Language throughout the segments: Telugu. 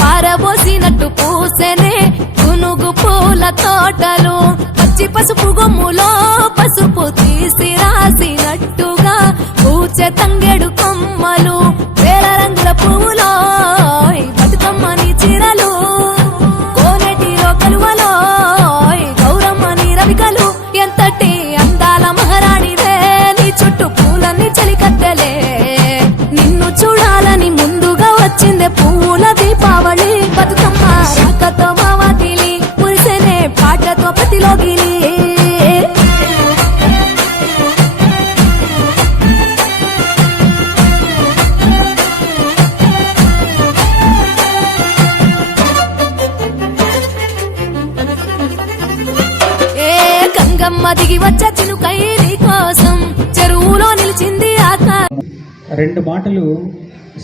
పారబోసినట్టు పూసెనే గునుగు పూల తోటలు పచ్చి పసుపు గొమ్ములో పసుపు తీసి రాసినట్టుగా పూచె తంగెడు కొమ్మలు వేల రంగుల పువ్వులో బతుకమ్మని చీరలు కోనేటిలో కలువలో గౌరమ్మని రవికలు ఎంతటి అందాల మహారాణిదే నీ చుట్టూ పూలన్నీ చలికత్తెలే నిన్ను చూడాలని ముందుగా వచ్చిందే పువ్వుల దీపావళి బతుకమ్మ రాకతో మావాతిలి మురిసెనే పాటతో ప్రతిలోగిలి గంగమ్మ దిగి వచ్చే చినుకై నీ కోసం చెరువులో నిలిచింది ఆకాశం. రెండు మాటలు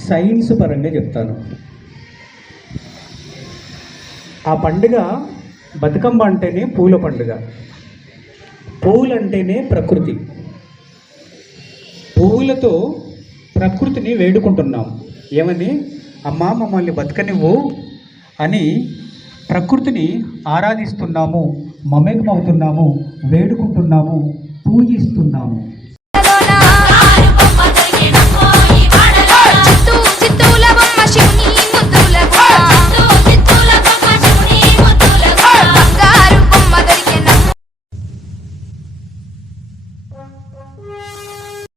సైన్స్ పరంగా చెప్తాను. ఆ పండుగ బతుకమ్మ అంటేనే పూల పండుగ. పూలు అంటేనే ప్రకృతి. పువ్వులతో ప్రకృతిని వేడుకుంటున్నాం. ఏమని? అమ్మా మమ్మల్ని బతకనివ్వు అని ప్రకృతిని ఆరాధిస్తున్నాము, మమేకమవుతున్నాము, వేడుకుంటున్నాము, పూజిస్తున్నాము.